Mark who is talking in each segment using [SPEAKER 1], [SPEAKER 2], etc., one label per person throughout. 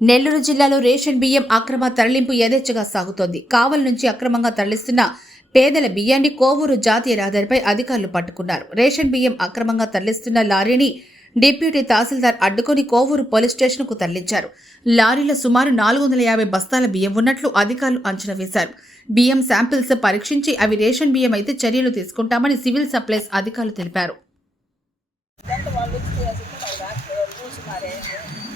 [SPEAKER 1] నెల్లూరు జిల్లాలో రేషన్ బియ్యం అక్రమ తరలింపు యథేచ్ఛగా సాగుతోంది. కావలి నుంచి అక్రమంగా తరలిస్తున్న పేదల బియ్యాన్ని కోవూరు జాతీయ రహదారిపై అధికారులు పట్టుకున్నారు. రేషన్ బియ్యం అక్రమంగా తరలిస్తున్న లారీని డిప్యూటీ తహసీల్దార్ అడ్డుకొని కోవూరు పోలీస్ స్టేషన్కు తరలించారు. లారీలో సుమారు నాలుగు వందల యాభై బస్తాల బియ్యం ఉన్నట్లు అధికారులు అంచనా వేశారు. బియ్యం శాంపిల్స్ పరీక్షించి అవి రేషన్ బియ్యం అయితే చర్యలు తీసుకుంటామని సివిల్ సప్లైస్ అధికారులు తెలిపారు.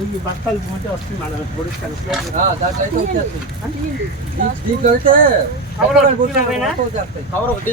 [SPEAKER 2] దీనికి బస్తాలు పోతే వస్తుంది మేడం. పొడిస్తాను
[SPEAKER 3] దాంట్లో అయితే. కవర్ ఒకటి.